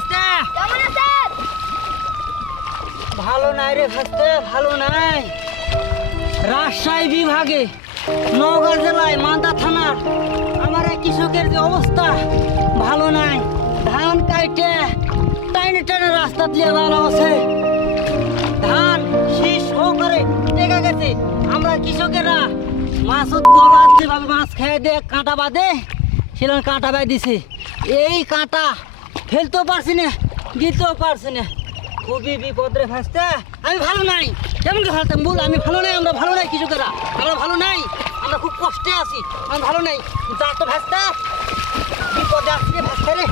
ভাস্তা কেমন আছেন? ভালো নাই রে ভাস্তা, ভালো নাই। রাজশাহী বিভাগে নওগাঁ জেলায় মান্দা থানার আমার এই কৃষকের যে অবস্থা ভালো নাই। ধান কাইটে টাইনে টাইনে রাস্তা দিয়ে দাঁড়ানো আছে, ধান শীষ সহকারে টেকা গেছে। আমরা কৃষকেরা মাছ গলা যেভাবে মাছ খেয়ে দিয়ে কাঁটা বাঁধে সেরকম কাঁটা বাঁধ দিছে। এই কাঁটা ফেলতেও পারছি না, দিতেও পারছি না। খুবই বিপদ রে ভাসতে। আমি ভালো নাই, কেমন করে ভাবতাম বল? আমি ভালো নাই, আমরা ভালো নাই কৃষকেরা, আমরা ভালো নাই, আমরা খুব কষ্টে আছি, আমি ভালো নাই। যা তো ভাসতে বিপদে আসছি রে ভাসতে রে।